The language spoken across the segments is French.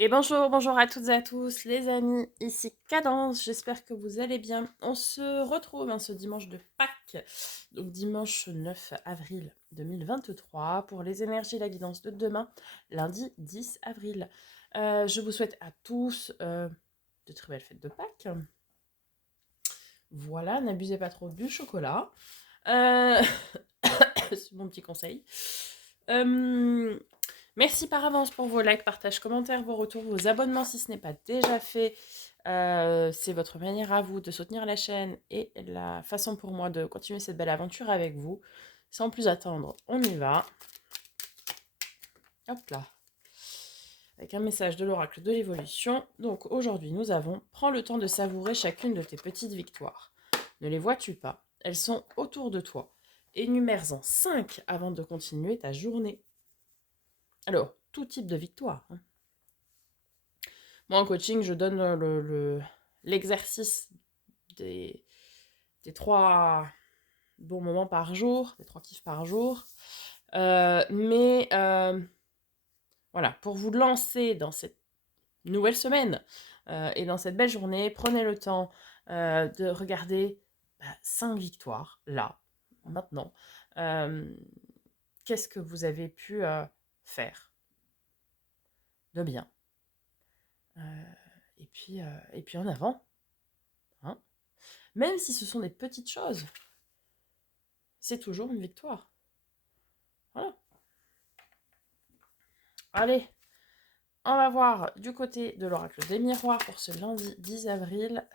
Et bonjour, bonjour à toutes et à tous les amis, ici Cadence, j'espère que vous allez bien. On se retrouve ce dimanche de Pâques, donc dimanche 9 avril 2023 pour les énergies et la guidance de demain, lundi 10 avril. Je vous souhaite à tous de très belles fêtes de Pâques. Voilà, n'abusez pas trop du chocolat. Euh, C'est mon petit conseil. Merci par avance pour vos likes, partages, commentaires, vos retours, vos abonnements si ce n'est pas déjà fait. C'est votre manière à vous de soutenir la chaîne et la façon pour moi de continuer cette belle aventure avec vous. Sans plus attendre, on y va. Hop là. Avec un message de l'oracle de l'évolution. Donc aujourd'hui, nous avons « Prends le temps de savourer chacune de tes petites victoires. Ne les vois-tu pas? Elles sont autour de toi. Énumère-en 5 avant de continuer ta journée. » Alors, tout type de victoire. Moi, en coaching, je donne l'exercice des 3 bons moments par jour, des 3 kiffs par jour. Mais voilà, pour vous lancer dans cette nouvelle semaine et dans cette belle journée, prenez le temps de regarder 5 victoires, là, maintenant. Qu'est-ce que vous avez pu faire de bien? Et puis en avant, hein. Même si ce sont des petites choses, c'est toujours une victoire. Voilà. Allez, on va voir du côté de l'oracle des miroirs pour ce lundi 10 avril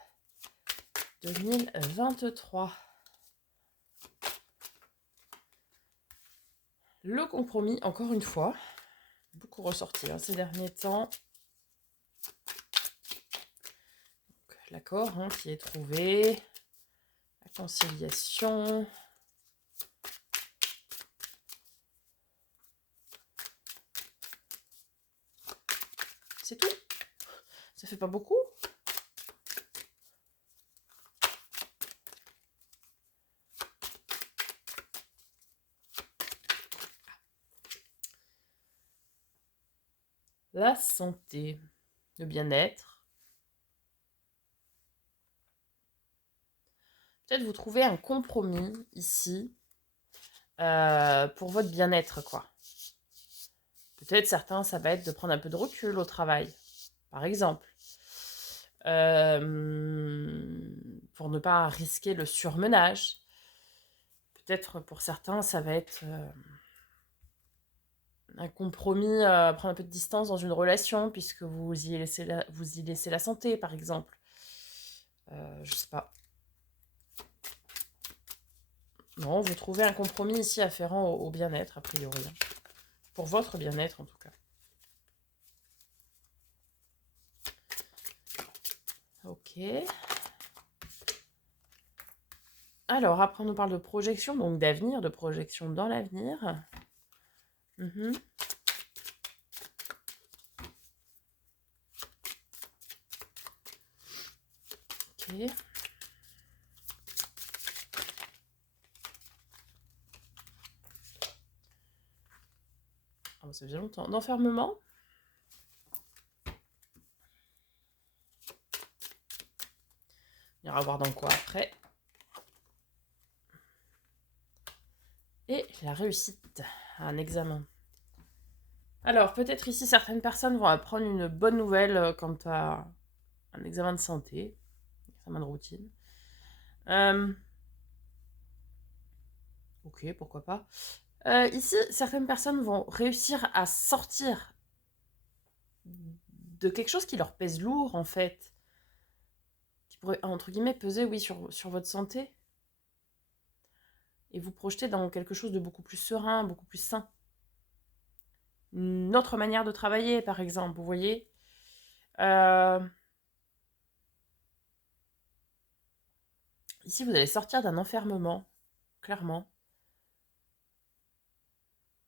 2023. Le compromis, encore une fois, beaucoup ressorti ces derniers temps. L'accord qui est trouvé, la conciliation. C'est tout. Ça fait pas beaucoup. La santé, le bien-être. Peut-être vous trouvez un compromis ici pour votre bien-être, quoi. Peut-être certains, ça va être de prendre un peu de recul au travail, par exemple. Pour ne pas risquer le surmenage. Peut-être pour certains, ça va être un compromis, prendre un peu de distance dans une relation, puisque vous y laissez la santé, par exemple. Je sais pas. Non, vous trouvez un compromis ici afférent au bien-être, a priori. Pour votre bien-être, en tout cas. Ok. Alors, après, on nous parle de projection, donc d'avenir, de projection dans l'avenir. Ok. Oh, ça fait longtemps. D'enfermement. On ira voir dans quoi après. Et la réussite à un examen. Alors, peut-être ici, certaines personnes vont apprendre une bonne nouvelle quant à un examen de santé, un examen de routine. Ok, pourquoi pas. Ici, certaines personnes vont réussir à sortir de quelque chose qui leur pèse lourd, en fait. Qui pourrait, entre guillemets, peser, oui, sur votre santé. Et vous projeter dans quelque chose de beaucoup plus serein, beaucoup plus sain. Une autre manière de travailler, par exemple, vous voyez. Ici, vous allez sortir d'un enfermement, clairement.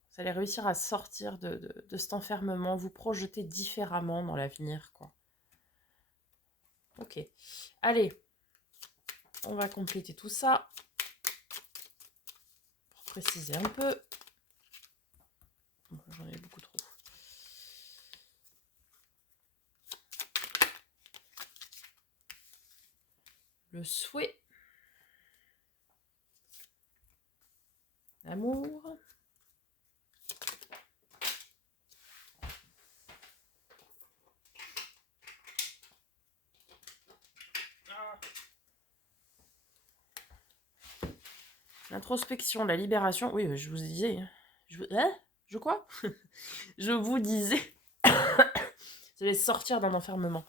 Vous allez réussir à sortir de cet enfermement, vous projeter différemment dans l'avenir, quoi. Ok. Allez, on va compléter tout ça. Pour préciser un peu. J'en ai beaucoup trop. le souhait. L'amour. L'introspection, la libération. Oui, je vous disais. Je quoi? Je vous disais. Vous allez sortir d'un enfermement.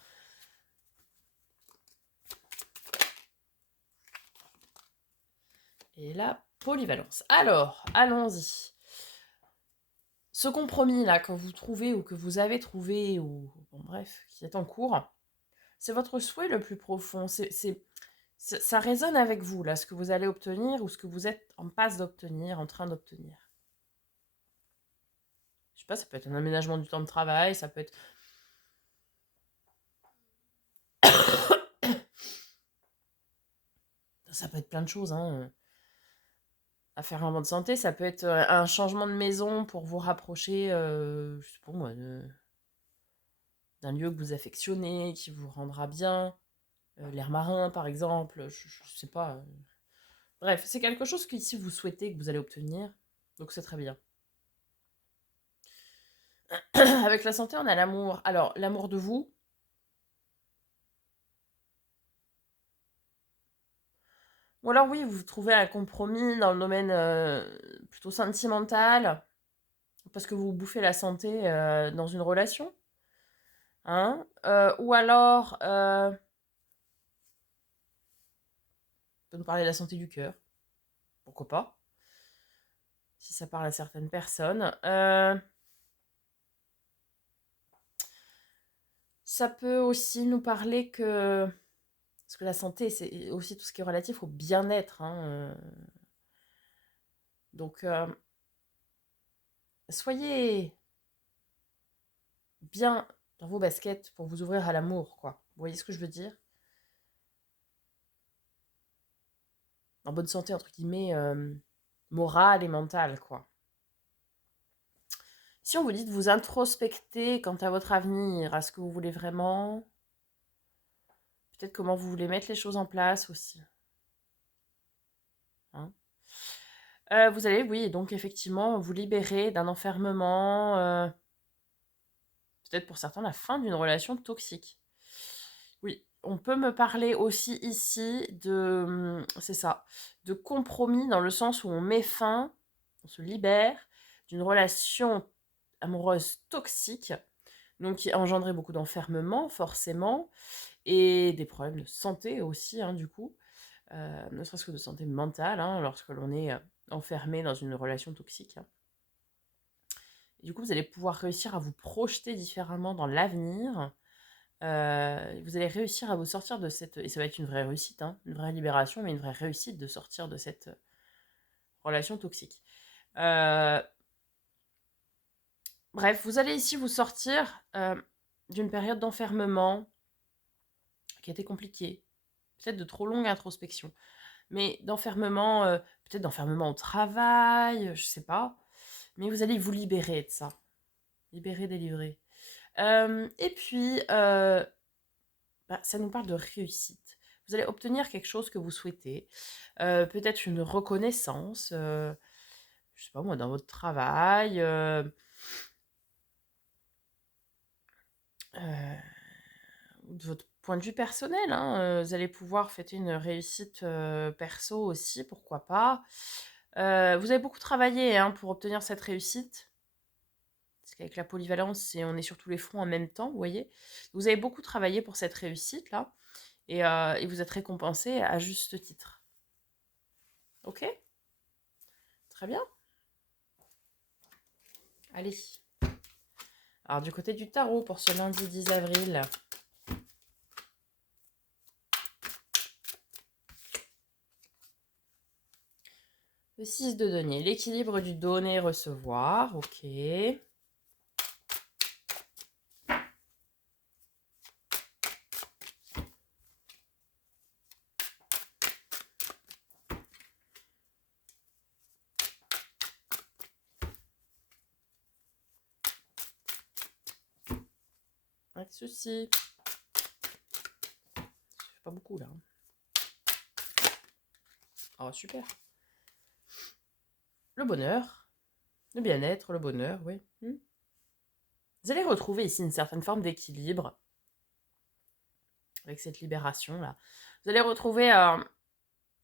Et la polyvalence. Alors, allons-y. Ce compromis-là que vous trouvez ou que vous avez trouvé, ou bon, bref, qui est en cours, c'est votre souhait le plus profond. Ça résonne avec vous, là, ce que vous allez obtenir ou ce que vous êtes en passe d'obtenir, en train d'obtenir. Je sais pas, ça peut être un aménagement du temps de travail, ça peut être... ça peut être plein de choses, hein. Affairen de santé, ça peut être un changement de maison pour vous rapprocher, je sais pas moi, d'un lieu que vous affectionnez, qui vous rendra bien. L'air marin, par exemple, je sais pas. Bref, c'est quelque chose que si vous souhaitez, que vous allez obtenir. Donc c'est très bien. Avec la santé, on a l'amour. Alors, l'amour de vous. Ou alors oui, vous trouvez un compromis dans le domaine plutôt sentimental. Parce que vous bouffez la santé dans une relation. Hein, ou alors, on peut nous parler de la santé du cœur. Pourquoi pas? Si ça parle à certaines personnes. Ça peut aussi nous parler que... Parce que la santé, c'est aussi tout ce qui est relatif au bien-être. Hein, Donc, soyez bien dans vos baskets pour vous ouvrir à l'amour, quoi. Vous voyez ce que je veux dire? En bonne santé, entre guillemets, morale et mentale, quoi. Si on vous dit de vous introspecter quant à votre avenir, à ce que vous voulez vraiment, peut-être comment vous voulez mettre les choses en place aussi. Hein, vous allez, oui, donc effectivement, vous libérer d'un enfermement, peut-être pour certains la fin d'une relation toxique. Oui, on peut me parler aussi ici de, c'est ça, de compromis dans le sens où on met fin, on se libère d'une relation amoureuse toxique, donc qui engendrait beaucoup d'enfermement forcément, et des problèmes de santé aussi, hein, du coup, ne serait-ce que de santé mentale, hein, lorsque l'on est enfermé dans une relation toxique. Hein. Et du coup, vous allez pouvoir réussir à vous projeter différemment dans l'avenir. Vous allez réussir à vous sortir de cette... Et ça va être une vraie réussite, hein, une vraie libération, mais une vraie réussite de sortir de cette relation toxique. Bref, vous allez ici vous sortir d'une période d'enfermement qui a été compliquée, peut-être de trop longue introspection, mais d'enfermement, peut-être d'enfermement au travail, je sais pas, mais vous allez vous libérer de ça. Libérer, délivrer. Et puis, ça nous parle de réussite. Vous allez obtenir quelque chose que vous souhaitez, peut-être une reconnaissance, je sais pas moi, dans votre travail, de votre point de vue personnel. Hein, vous allez pouvoir fêter une réussite perso aussi, pourquoi pas. Vous avez beaucoup travaillé hein, pour obtenir cette réussite. Parce qu'avec la polyvalence, on est sur tous les fronts en même temps, vous voyez. Vous avez beaucoup travaillé pour cette réussite-là. Et vous êtes récompensé à juste titre. Ok? Très bien. Allez. Alors, du côté du tarot, pour ce lundi 10 avril. Le 6 de denier. L'équilibre du donner-recevoir. Ok. Pas de souci. Ça fait pas beaucoup là. Oh, super. Le bonheur, le bien-être, le bonheur, oui. Vous allez retrouver ici une certaine forme d'équilibre avec cette libération-là. Vous allez retrouver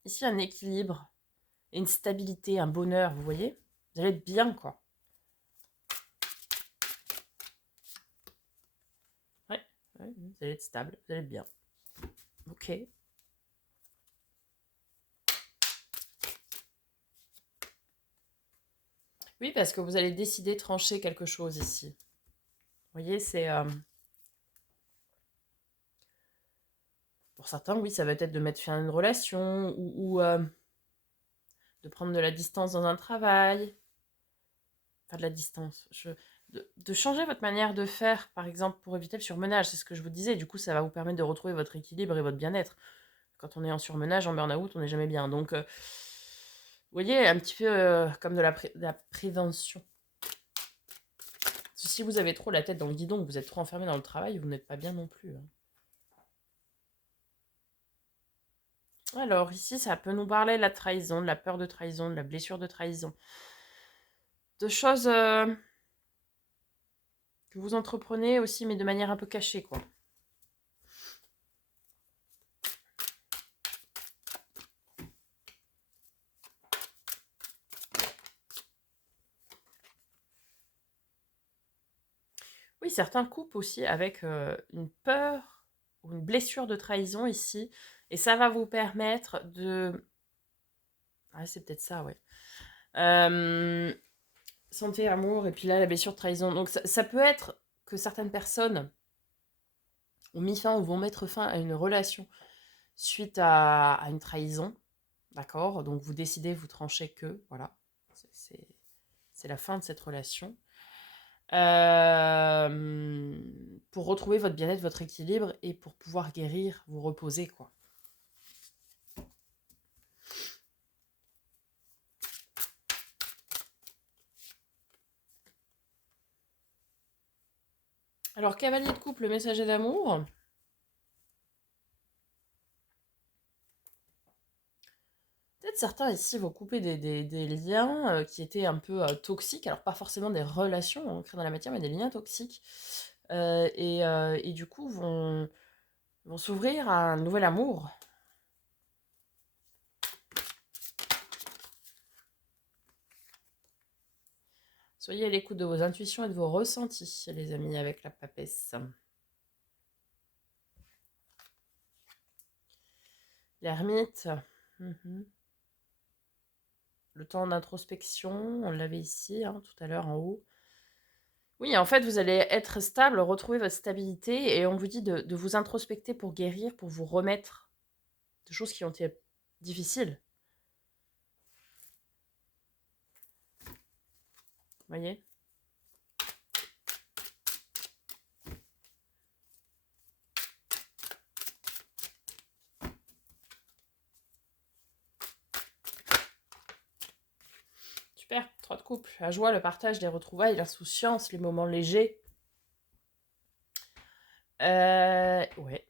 ici un équilibre, une stabilité, un bonheur, vous voyez? Vous allez être bien, quoi. Ouais, vous allez être stable, vous allez être bien. Ok. Oui, parce que vous allez décider de trancher quelque chose ici. Vous voyez, c'est... pour certains, oui, ça va être de mettre fin à une relation ou de prendre de la distance dans un travail. Enfin, de la distance. De changer votre manière de faire, par exemple, pour éviter le surmenage. C'est ce que je vous disais. Du coup, ça va vous permettre de retrouver votre équilibre et votre bien-être. Quand on est en surmenage, en burn-out, on n'est jamais bien. Donc, vous voyez, un petit peu comme de la prévention. Si vous avez trop la tête dans le guidon, que vous êtes trop enfermé dans le travail, vous n'êtes pas bien non plus. Alors, ici, ça peut nous parler de la trahison, de la peur de trahison, de la blessure de trahison. De choses que vous entreprenez aussi, mais de manière un peu cachée, quoi. Oui, certains coupent aussi avec une peur ou une blessure de trahison ici. Et ça va vous permettre de... Ah, c'est peut-être ça, ouais. Santé, amour, et puis là, la blessure de trahison. Donc ça peut être que certaines personnes ont mis fin ou vont mettre fin à une relation suite à une trahison. D'accord? Donc vous décidez, vous tranchez que, voilà. C'est la fin de cette relation. Pour retrouver votre bien-être, votre équilibre et pour pouvoir guérir, vous reposer, quoi. Alors, cavalier de couple, messager d'amour. Peut-être certains ici vont couper des liens qui étaient un peu toxiques. Alors, pas forcément des relations ancrées dans la matière, mais des liens toxiques. Et du coup, vont s'ouvrir à un nouvel amour. Soyez à l'écoute de vos intuitions et de vos ressentis, les amis, avec la papesse. L'ermite. Le temps d'introspection, on l'avait ici, hein, tout à l'heure en haut. Oui, en fait, vous allez être stable, retrouver votre stabilité, et on vous dit de vous introspecter pour guérir, pour vous remettre de choses qui ont été difficiles. Vous voyez? Super, 3 de couple. La joie, le partage, les retrouvailles, l'insouciance, les moments légers. Ouais.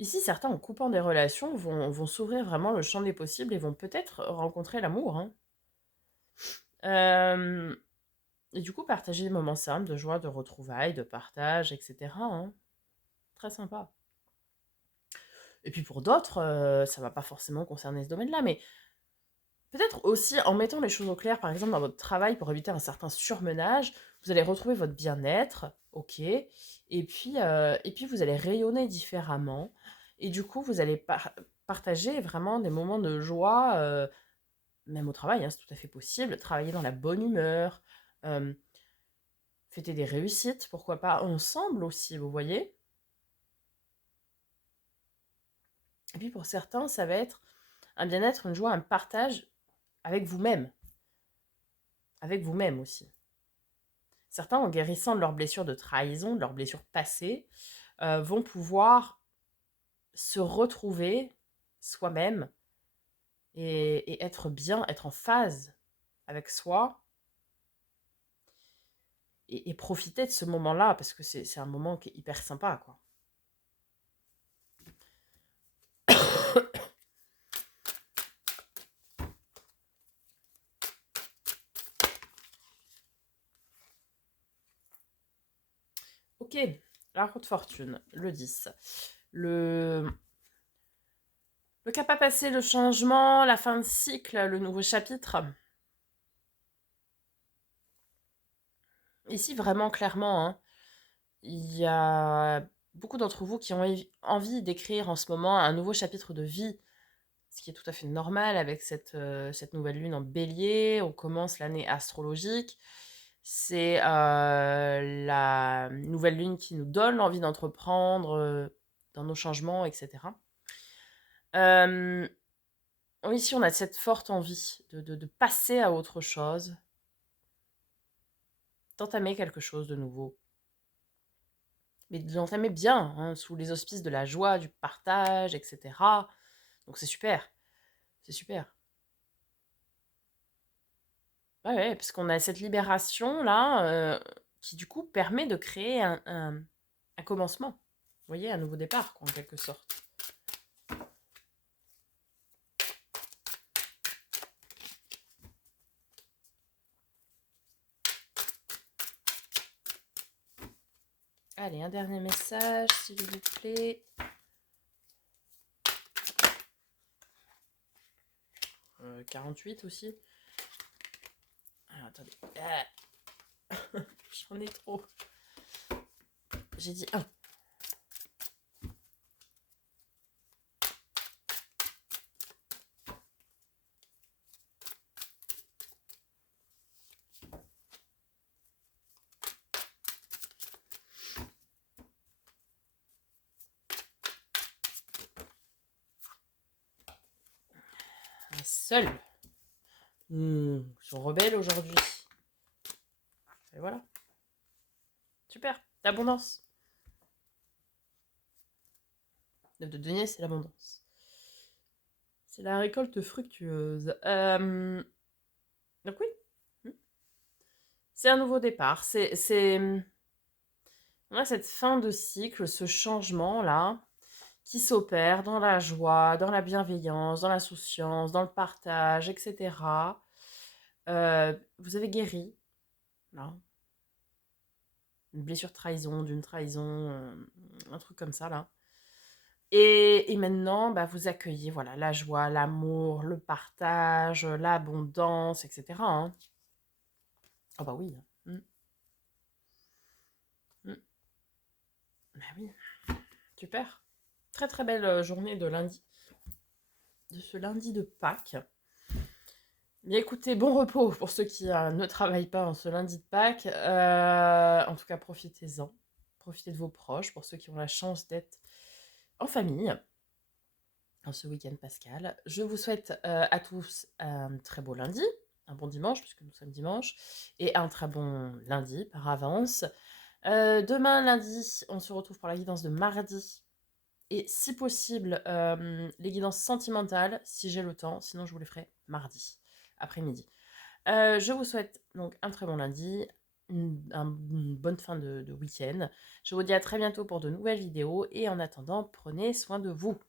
Ici, certains, en coupant des relations, vont s'ouvrir vraiment le champ des possibles et vont peut-être rencontrer l'amour. Hein. Et du coup, partager des moments simples de joie, de retrouvailles, de partage, etc. Hein. Très sympa. Et puis pour d'autres, ça va pas forcément concerner ce domaine-là, mais peut-être aussi en mettant les choses au clair, par exemple dans votre travail, pour éviter un certain surmenage, vous allez retrouver votre bien-être, ok, et puis vous allez rayonner différemment, et du coup vous allez partager vraiment des moments de joie, même au travail, hein, c'est tout à fait possible, travailler dans la bonne humeur, euh, fêter des réussites, pourquoi pas ensemble aussi, vous voyez. Et puis pour certains, ça va être un bien-être, une joie, un partage avec vous-même. Avec vous-même aussi. Certains, en guérissant de leurs blessures de trahison, de leurs blessures passées, vont pouvoir se retrouver soi-même et être bien, être en phase avec soi et profiter de ce moment-là parce que c'est un moment qui est hyper sympa, quoi. Ok, la roue de fortune, le 10. Le cap à passer, le changement, la fin de cycle, le nouveau chapitre. Ici, vraiment clairement, hein, il y a beaucoup d'entre vous qui ont envie d'écrire en ce moment un nouveau chapitre de vie, ce qui est tout à fait normal avec cette nouvelle lune en bélier. On commence l'année astrologique. C'est la nouvelle lune qui nous donne l'envie d'entreprendre dans nos changements, etc. Ici, on a cette forte envie de passer à autre chose, d'entamer quelque chose de nouveau. Mais de l'entamer bien, hein, sous les auspices de la joie, du partage, etc. Donc c'est super, c'est super. Ouais, parce qu'on a cette libération là qui du coup permet de créer un commencement. Vous voyez, un nouveau départ, quoi, en quelque sorte. Allez, un dernier message, s'il vous plaît. 48 aussi. Alors, attendez. J'en ai trop. J'ai dit 1. Un seul. Ils sont rebelles aujourd'hui. Et voilà. Super. L'abondance. De donner, c'est l'abondance. C'est la récolte fructueuse. Donc oui. C'est un nouveau départ. On a cette fin de cycle, ce changement-là, qui s'opère dans la joie, dans la bienveillance, dans l'insouciance, dans le partage, etc. Vous avez guéri, là. Une blessure de trahison, d'une trahison, un truc comme ça, là. Et maintenant, bah, vous accueillez voilà, la joie, l'amour, le partage, l'abondance, etc. Hein. Ah bah oui. Mm. Mm. Bah oui, super. Très très belle journée de lundi. De ce lundi de Pâques. Bien écoutez, bon repos pour ceux qui ne travaillent pas en ce lundi de Pâques. En tout cas, profitez-en. Profitez de vos proches pour ceux qui ont la chance d'être en famille en ce week-end pascal. Je vous souhaite à tous un très beau lundi, un bon dimanche puisque nous sommes dimanche, et un très bon lundi par avance. Demain, lundi, on se retrouve pour la guidance de mardi. Et si possible, les guidances sentimentales, si j'ai le temps, sinon je vous les ferai mardi, après-midi. Je vous souhaite donc un très bon lundi, une bonne fin de week-end. Je vous dis à très bientôt pour de nouvelles vidéos et en attendant, prenez soin de vous.